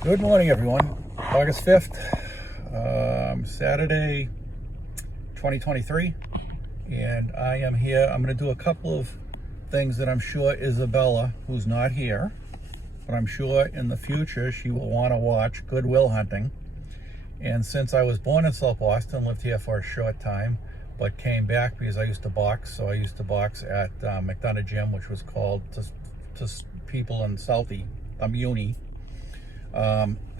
Good morning, everyone. August 5th, Saturday, 2023, and I am here. I'm going to do a couple of things that I'm sure Isabella, who's not here, but I'm sure in the future she will want to watch, Good Will Hunting. And since I was born in South Boston, lived here for a short time, but came back because I used to box. So I used to box at McDonough Gym, which was called to people in Southie, Muni.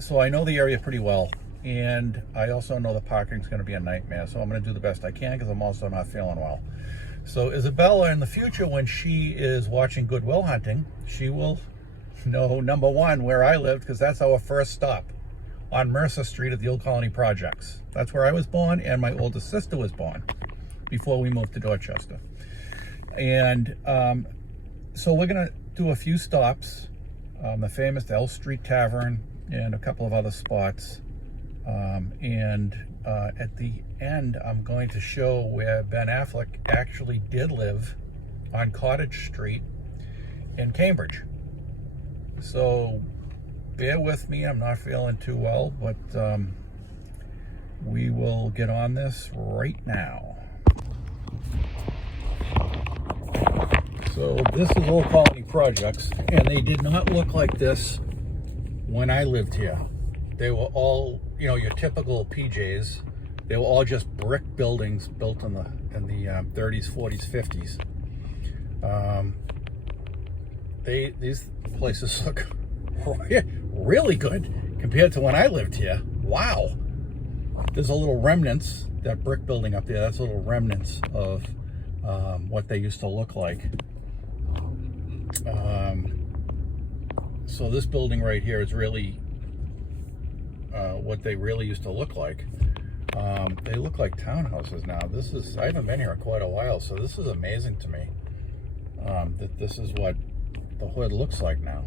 So I know the area pretty well, and I also know the parking's going to be a nightmare, so I'm going to do the best I can because I'm also not feeling well. So Isabella, in the future, when she is watching Good Will Hunting, she will know, number one, where I lived, because that's our first stop, on Mercer Street at the Old Colony Projects. That's where I was born, and my oldest sister was born before we moved to Dorchester. And so we're going to do a few stops. The famous L Street Tavern and a couple of other spots. At the end, I'm going to show where Ben Affleck actually did live on Cottage Street in Cambridge. So bear with me, I'm not feeling too well, but we will get on this right now. So this is Old Colony Projects, and they did not look like this when I lived here. They were all, your typical PJs. They were all just brick buildings built in the 30s, 40s, 50s. These places look really good compared to when I lived here. Wow. There's a little remnants, that brick building up there, that's a little remnants of what they used to look like. So this building right here is really what they really used to look like. They look like townhouses now. I haven't been here in quite a while, so this is amazing to me, that this is what the hood looks like now.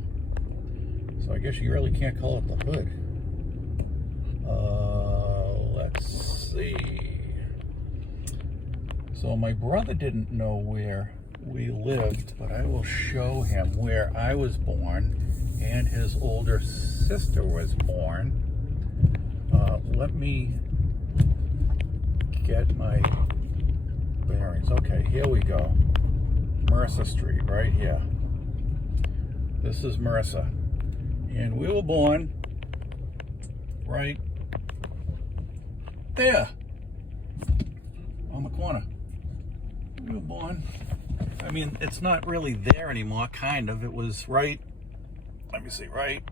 So I guess you really can't call it the hood. Let's see. So my brother didn't know where we lived, but I will show him where I was born and his older sister was born. Let me get my bearings. Okay, here we go. Mercer Street, right here. This is Mercer. And we were born right there on the corner. We were born. I mean, it's not really there anymore, kind of. It was right, let me see, right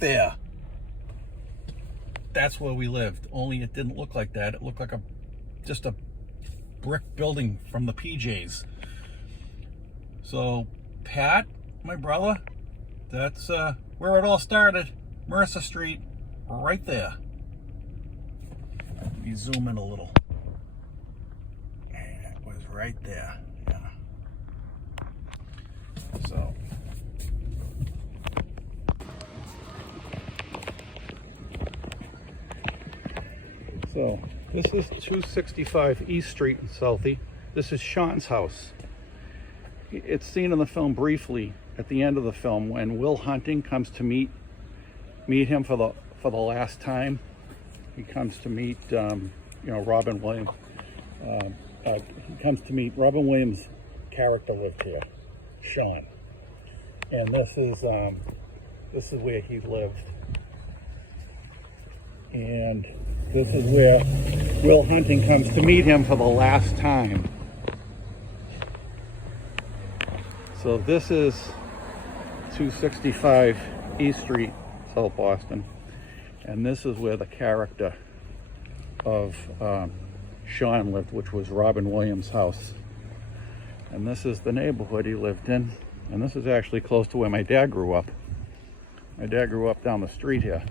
there. That's where we lived, only it didn't look like that. It looked like just a brick building from the PJs. So Pat, my brother, that's where it all started. Mercer Street, right there. Let me zoom in a little. And it was right there, yeah. So this is 265 East Street in Southie. This is Sean's house. It's seen in the film briefly at the end of the film when Will Hunting comes to meet him for the last time. He comes to meet Robin Williams. He comes to meet Robin Williams' character lived here, Sean, and this is where he lived. And this is where Will Hunting comes to meet him for the last time. So this is 265 East Street, South Boston. And this is where the character of Sean lived, which was Robin Williams' house. And this is the neighborhood he lived in. And this is actually close to where my dad grew up. My dad grew up down the street here.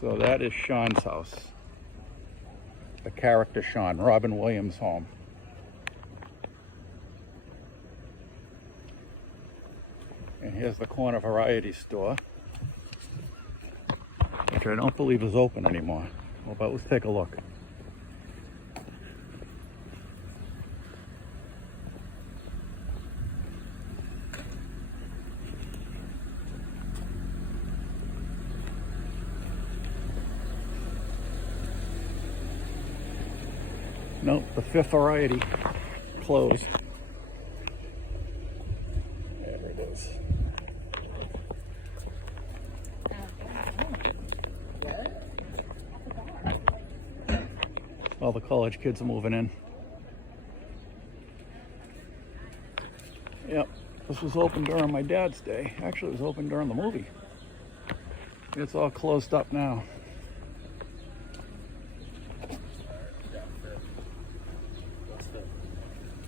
So that is Sean's house. The character Sean, Robin Williams' home. And here's the corner variety store, which I don't believe is open anymore. Well, but let's take a look. Nope, the fifth variety closed. There it is. All the college kids are moving in. Yep, this was open during my dad's day. Actually, it was open during the movie. It's all closed up now.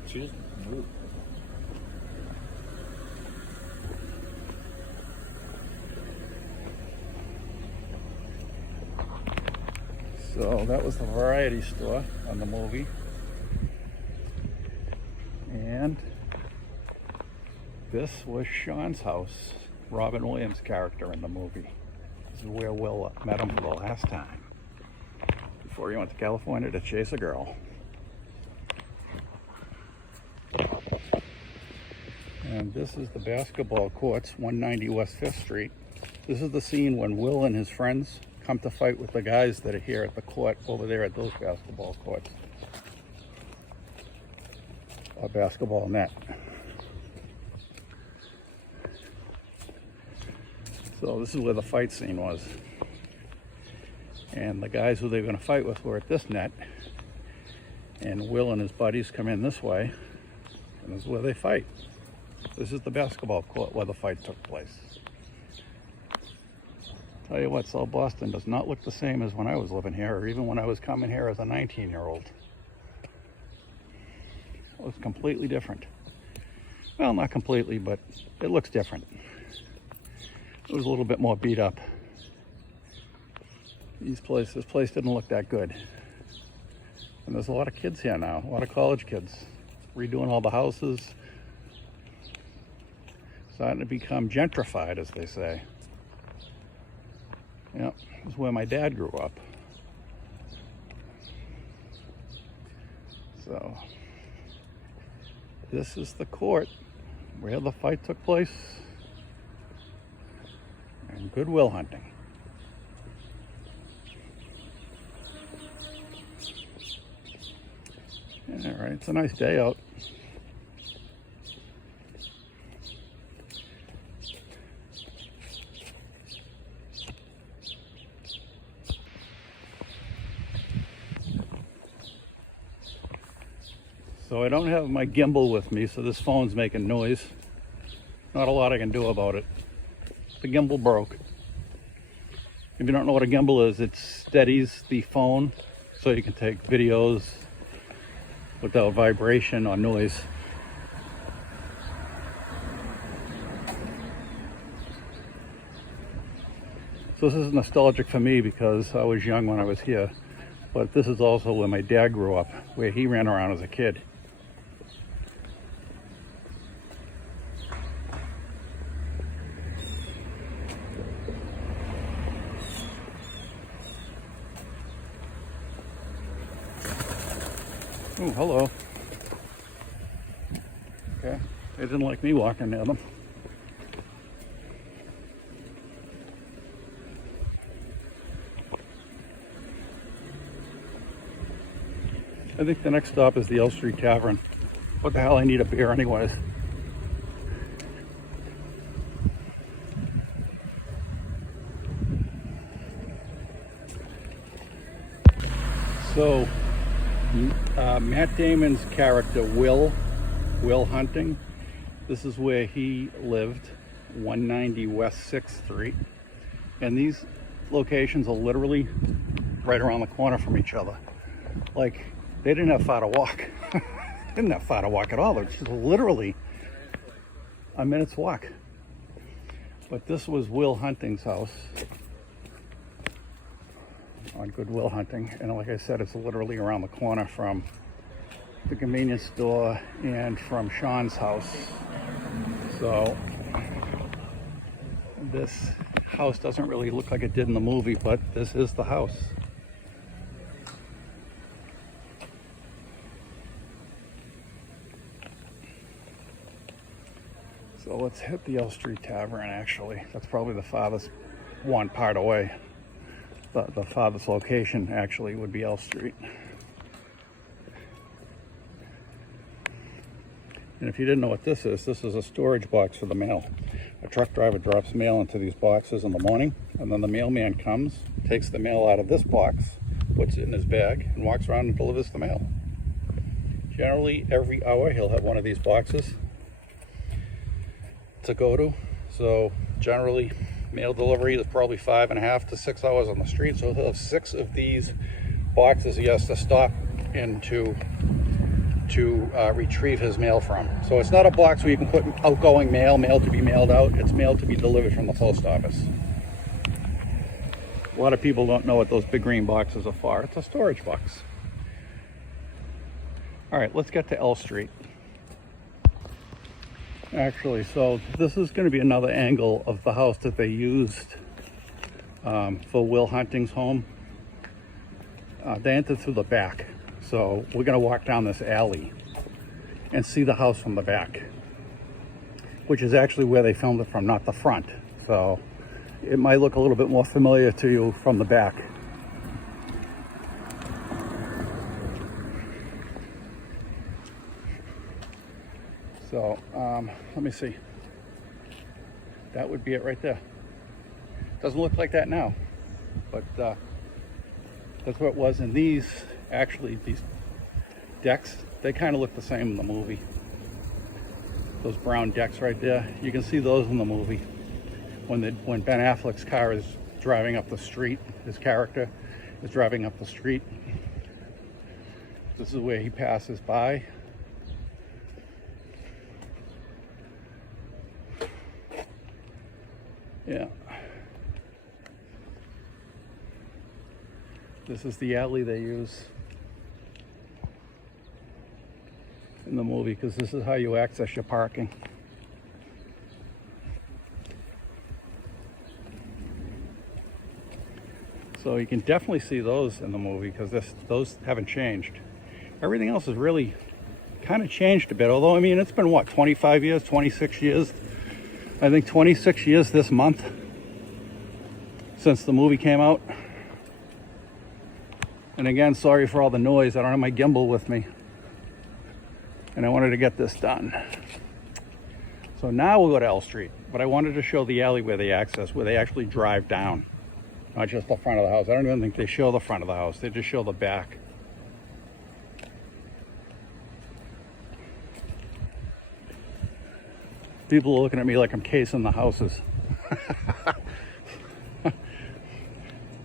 She just moved. So that was the variety store on the movie. And this was Sean's house, Robin Williams' character in the movie. This is where Will met him for the last time, before he went to California to chase a girl. And this is the basketball courts, 190 West 5th Street. This is the scene when Will and his friends come to fight with the guys that are here at the court over there at those basketball courts. A basketball net. So this is where the fight scene was. And the guys who they were going to fight with were at this net. And Will and his buddies come in this way. And this is where they fight. This is the basketball court where the fight took place. Tell you what, South Boston does not look the same as when I was living here, or even when I was coming here as a 19-year-old. It was completely different. Well, not completely, but it looks different. It was a little bit more beat up. This place didn't look that good. And there's a lot of kids here now, a lot of college kids, redoing all the houses. Starting to become gentrified, as they say. Yep, this is where my dad grew up. So, this is the court where the fight took place. And Good Will hunting. All right, it's a nice day out. So I don't have my gimbal with me, so this phone's making noise. Not a lot I can do about it. The gimbal broke. If you don't know what a gimbal is, it steadies the phone so you can take videos without vibration or noise. So this is nostalgic for me because I was young when I was here, but this is also where my dad grew up, where he ran around as a kid. Oh, hello. Okay, they didn't like me walking near them. I think the next stop is the L Street Tavern. What the hell, I need a beer anyways. So, Matt Damon's character, Will Hunting, this is where he lived, 190 West 6th Street. And these locations are literally right around the corner from each other. Like, they didn't have far to walk. Didn't have far to walk at all. They're just literally a minute's walk. But this was Will Hunting's house on Good Will Hunting. And like I said, it's literally around the corner from the convenience store and from Sean's house. So this house doesn't really look like it did in the movie, but this is the house. So let's hit the L Street Tavern, actually. That's probably the farthest one part away. The farthest location, actually, would be L Street. And if you didn't know what this is a storage box for the mail. A truck driver drops mail into these boxes in the morning, and then the mailman comes, takes the mail out of this box, puts it in his bag, and walks around and delivers the mail. Generally, every hour he'll have one of these boxes to go to. So generally, mail delivery is probably 5.5 to 6 hours on the street. So he'll have 6 of these boxes he has to stop into to retrieve his mail from. So it's not a box where you can put outgoing mail, mail to be mailed out. It's mail to be delivered from the post office. A lot of people don't know what those big green boxes are for. It's a storage box. All right, let's get to L Street. Actually, so this is going to be another angle of the house that they used for Will Hunting's home. They entered through the back. So we're going to walk down this alley and see the house from the back, which is actually where they filmed it from, not the front. So it might look a little bit more familiar to you from the back. So let me see. That would be it right there. Doesn't look like that now, but that's what it was. And these decks, they kind of look the same in the movie. Those brown decks right there, you can see those in the movie. When Ben Affleck's car is driving up the street, his character is driving up the street. This is where he passes by. Yeah. This is the alley they use in the movie, because this is how you access your parking. So you can definitely see those in the movie, because those haven't changed. Everything else has really kind of changed a bit, although I mean it's been what, 25 years, 26 years? I think 26 years this month since the movie came out. And again, sorry for all the noise. I don't have my gimbal with me. And I wanted to get this done. So now we'll go to L Street. But I wanted to show the alley where they access, where they actually drive down. Not just the front of the house. I don't even think they show the front of the house. They just show the back. People are looking at me like I'm casing the houses.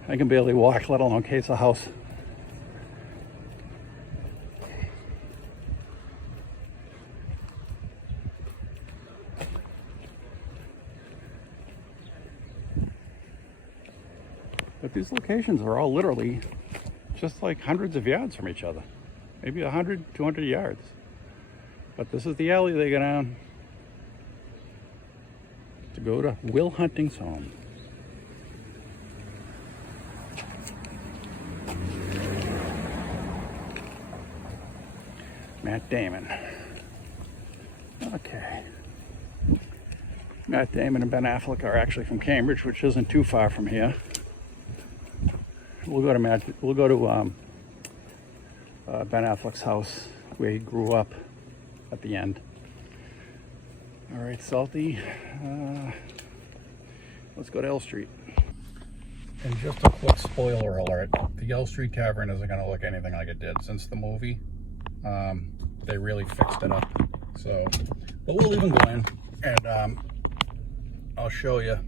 I can barely walk, let alone case a house. But these locations are all literally just like hundreds of yards from each other. Maybe 100, 200 yards. But this is the alley they go down to go to Will Hunting's home. Matt Damon. Okay. Matt Damon and Ben Affleck are actually from Cambridge, which isn't too far from here. We'll go to Ben Affleck's house where he grew up at the end. All right, Salty. Let's go to L Street. And just a quick spoiler alert: the L Street Tavern isn't going to look anything like it did since the movie. They really fixed it up. So, but we'll even go in and I'll show you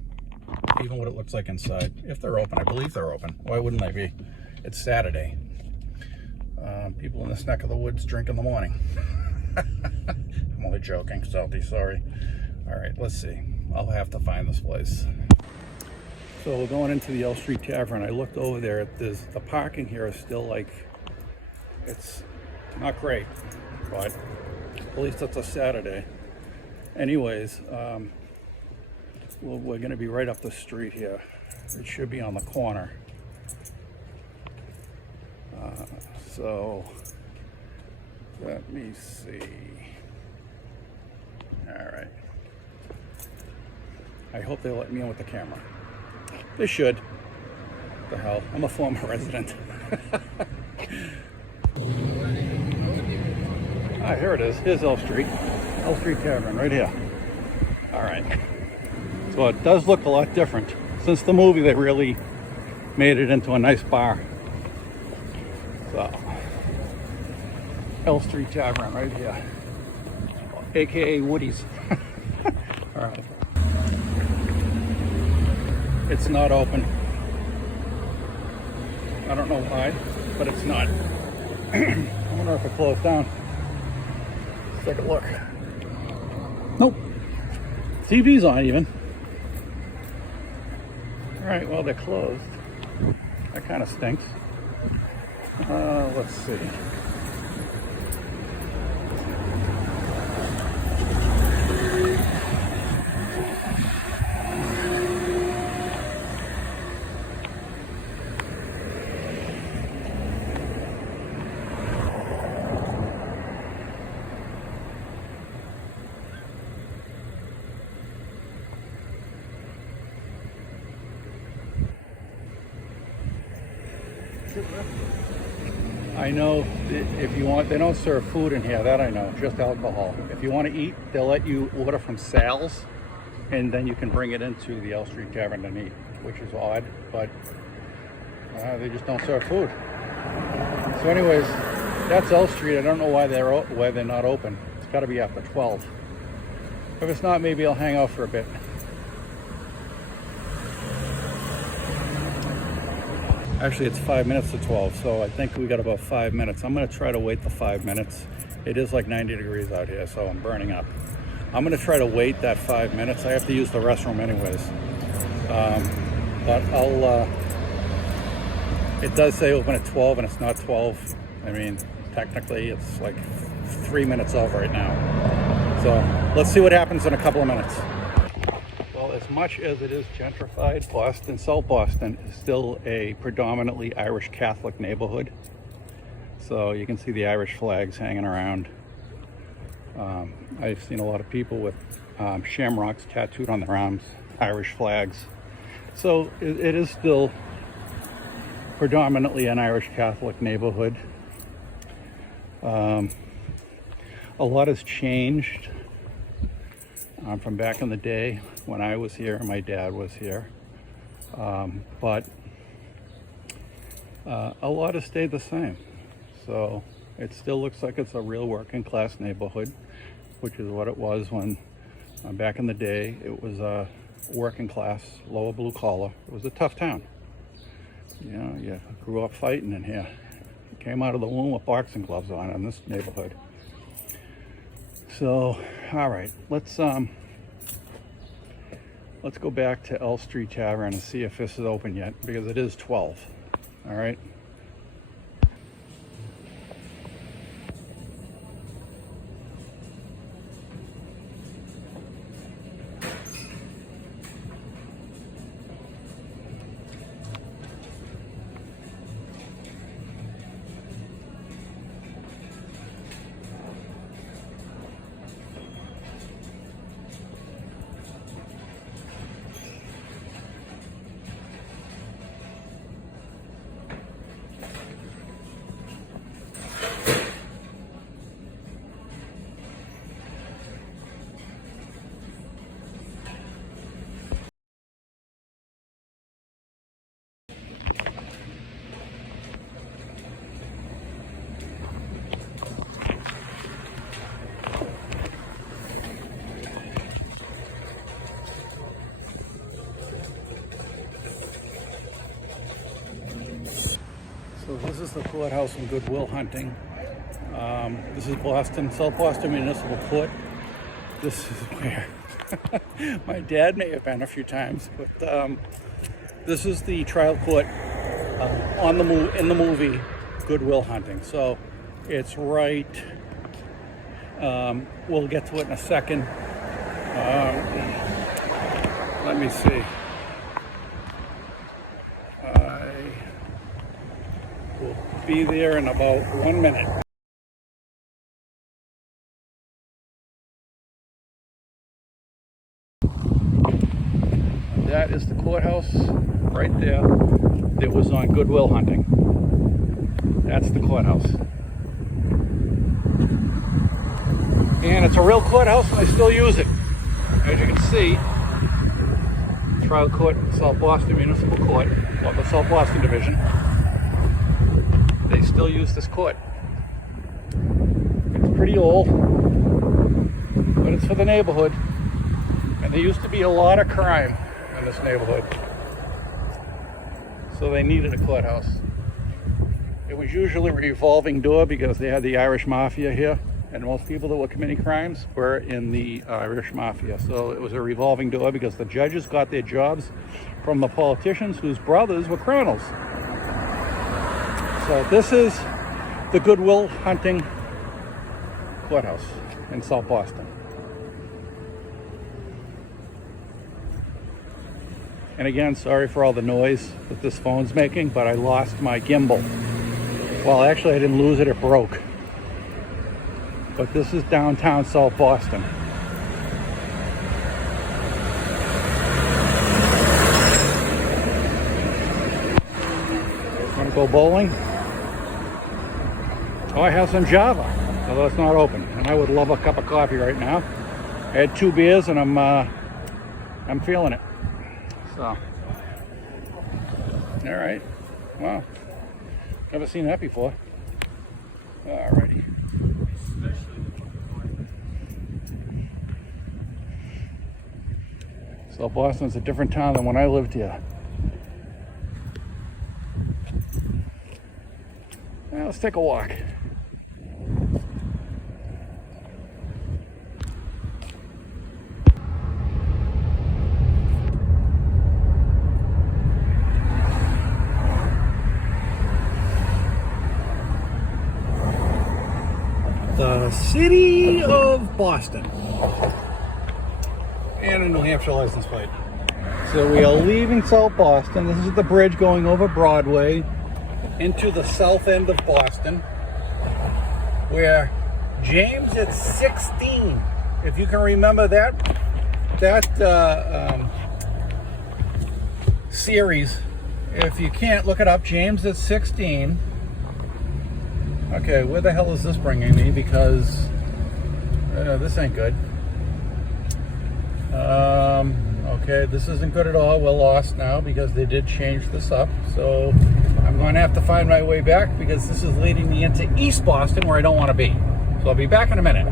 even what it looks like inside. If they're open, I believe they're open. Why wouldn't they be? It's Saturday. People in this neck of the woods drink in the morning. I'm only joking, Salty, sorry. All right, let's see. I'll have to find this place. So we're going into the L Street Tavern. I looked over there. The parking here is still like, it's not great, but at least it's a Saturday. Anyways, we're going to be right up the street here. It should be on the corner. So let me see. All right. I hope they let me in with the camera. They should. What the hell? I'm a former resident. Ah, here it is. Here's L Street. L Street Tavern, right here. All right. So it does look a lot different. Since the movie, they really made it into a nice bar. So, L Street Tavern, right here. AKA Woody's. All right. It's not open. I don't know why, but it's not. I wonder if it closed down. Let's take a look. Nope. TV's on even. All right, well, they're closed. That kind of stinks. Let's see. I know if you want, they don't serve food in here, that I know, just alcohol. If you want to eat, they'll let you order from Sal's, and then you can bring it into the L Street Tavern and eat, which is odd, but they just don't serve food. So anyways, that's L Street. I don't know why they're not open. It's got to be after 12. If it's not, maybe I'll hang out for a bit. Actually, it's 5 minutes to 12, so I think we got about 5 minutes. I'm going to try to wait the 5 minutes. It is like 90 degrees out here, so I'm burning up. I'm going to try to wait that 5 minutes. I have to use the restroom anyways. But it does say open at 12, and it's not 12. I mean, technically, it's like 3 minutes over right now. So let's see what happens in a couple of minutes. Well, as much as it is gentrified, Boston, South Boston is still a predominantly Irish Catholic neighborhood. So you can see the Irish flags hanging around. I've seen a lot of people with shamrocks tattooed on their arms, Irish flags. So it is still predominantly an Irish Catholic neighborhood. A lot has changed from back in the day when I was here and my dad was here. But a lot has stayed the same. So it still looks like it's a real working class neighborhood, which is what it was when back in the day. It was a working class, lower blue collar. It was a tough town. You know, you grew up fighting in here. You came out of the womb with boxing gloves on in this neighborhood. So, all right, let's go back to L Street Tavern and see if this is open yet, because it is 12. All right. So this is the courthouse in Good Will Hunting. This is Boston, South Boston Municipal Court. This is where my dad may have been a few times, but this is the trial court in the movie Good Will Hunting. So it's right. We'll get to it in a second. Let me see. We'll be there in about 1 minute. That is the courthouse right there. It was on Good Will Hunting. That's the courthouse. And it's a real courthouse, and they still use it. As you can see, trial court, South Boston Municipal Court, or the South Boston Division. They still use this court. It's pretty old, but it's for the neighborhood. And there used to be a lot of crime in this neighborhood, so they needed a courthouse. It was usually a revolving door because they had the Irish Mafia here, and most people that were committing crimes were in the Irish Mafia. So it was a revolving door because the judges got their jobs from the politicians whose brothers were criminals. So this is the Goodwill Hunting Courthouse in South Boston. And again, sorry for all the noise that this phone's making, but I lost my gimbal. Well, actually I didn't lose it, it broke. But this is downtown South Boston. Want to go bowling? Oh, I have some Java, although it's not open. And I would love a cup of coffee right now. I had 2 beers and I'm feeling it. So, all right. Wow. Never seen that before. Alrighty. So Boston's a different town than when I lived here. Well, let's take a walk. The city of Boston. And a New Hampshire license plate. So we are leaving South Boston. This is the bridge going over Broadway into the south end of Boston, where James at 16, if you can remember that series. If you can't, look it up. James at 16. Okay, where the hell is this bringing me? Because this ain't good. Okay, this isn't good at all. We're lost now because they did change this up. So I'm going to have to find my way back because this is leading me into East Boston where I don't want to be. So I'll be back in a minute.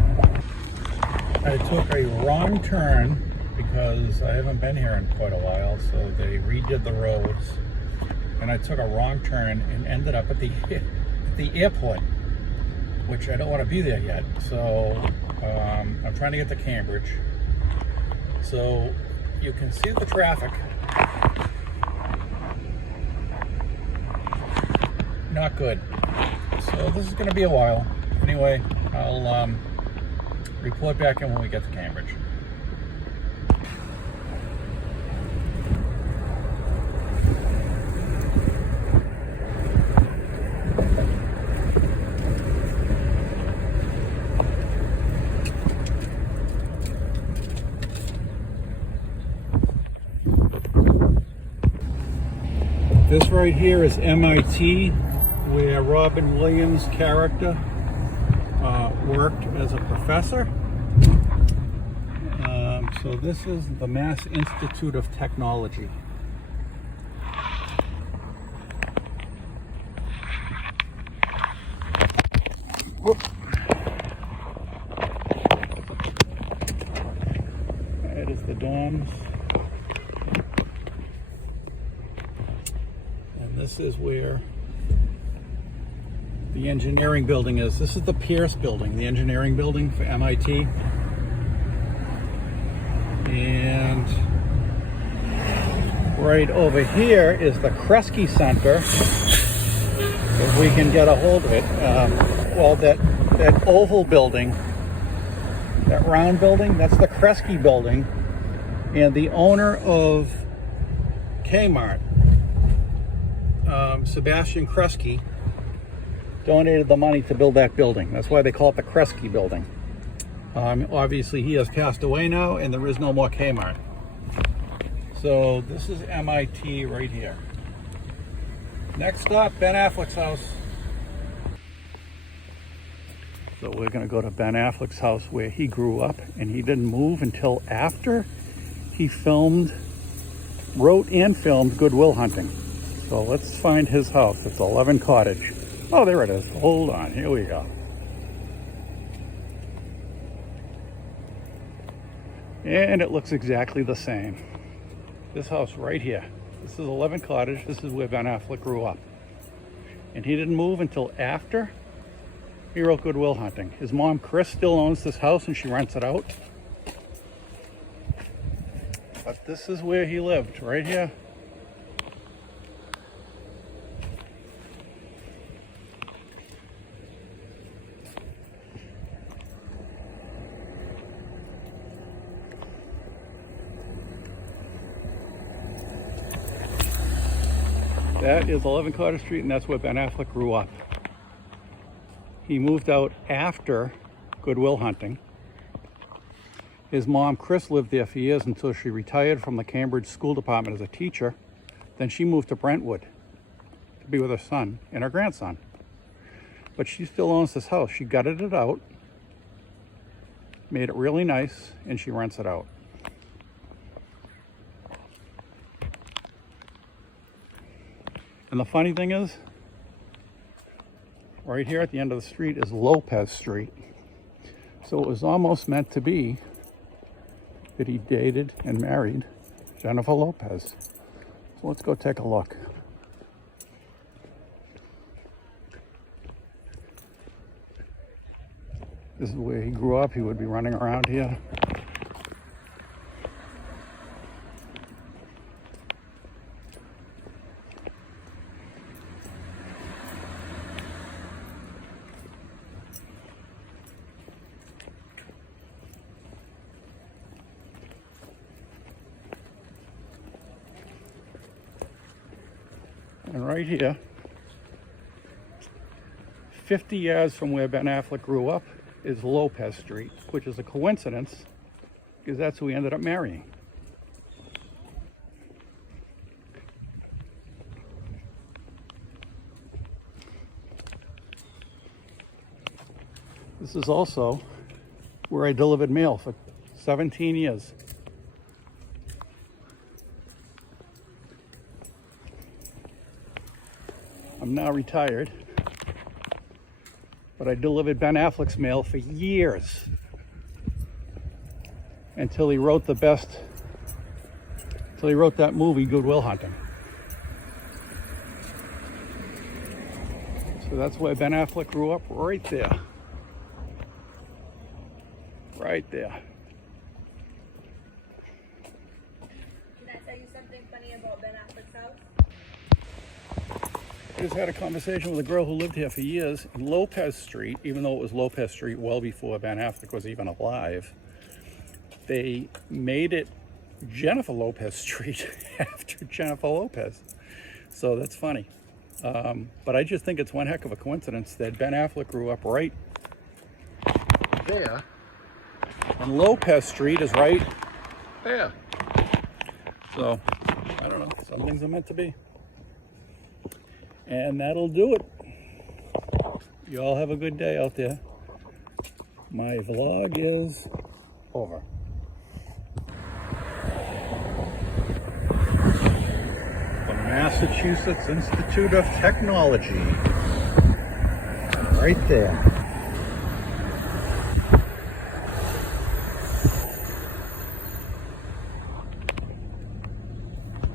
I took a wrong turn because I haven't been here in quite a while. So they redid the roads. And I took a wrong turn and ended up at the airport, which I don't want to be there yet. So I'm trying to get to Cambridge. So you can see the traffic. Not good. So this is going to be a while. Anyway, I'll report back in when we get to Cambridge. This right here is MIT, where Robin Williams' character worked as a professor. So this is the Mass Institute of Technology. Whoop. That is the dorms. This is where the engineering building is. This is the Pierce building, the engineering building for MIT. And right over here is the Kresge Center, if we can get a hold of it. Well, that oval building, that round building, that's the Kresge building. And the owner of Kmart, Sebastian Kresge, donated the money to build that building. That's why they call it the Kresge building. Obviously he has passed away now and there is no more Kmart. So this is MIT right here. Next stop, Ben Affleck's house. So we're gonna go to Ben Affleck's house where he grew up, and he didn't move until after he wrote and filmed Good Will Hunting. So let's find his house. It's 11 Cottage. Oh, there it is. Hold on, here we go. And it looks exactly the same. This house right here. This is 11 Cottage. This is where Ben Affleck grew up. And he didn't move until after he wrote Good Will Hunting. His mom, Chris, still owns this house and she rents it out. But this is where he lived, right here. That is 11 Cottage Street, and that's where Ben Affleck grew up. He moved out after Good Will Hunting. His mom, Chris, lived there for years until she retired from the Cambridge School Department as a teacher. Then she moved to Brentwood to be with her son and her grandson. But she still owns this house. She gutted it out, made it really nice, and she rents it out. And the funny thing is, right here at the end of the street is Lopez Street. So it was almost meant to be that he dated and married Jennifer Lopez. So let's go take a look. This is where he grew up. He would be running around here. And right here, 50 yards from where Ben Affleck grew up, is Lopez Street, which is a coincidence because that's who he ended up marrying. This is also where I delivered mail for 17 years. I'm now retired, but I delivered Ben Affleck's mail for years until he wrote that movie, Good Will Hunting. So that's where Ben Affleck grew up, right there. Right there. Can I tell you something funny about Ben Affleck's house? I just had a conversation with a girl who lived here for years in Lopez Street, even though it was Lopez Street well before Ben Affleck was even alive. They made it Jennifer Lopez Street after Jennifer Lopez. So that's funny. But I just think it's one heck of a coincidence that Ben Affleck grew up right there, and Lopez Street is right there. So, I don't know, some things are meant to be. And that'll do it. You all have a good day out there. My vlog is over. The Massachusetts Institute of Technology. Right there.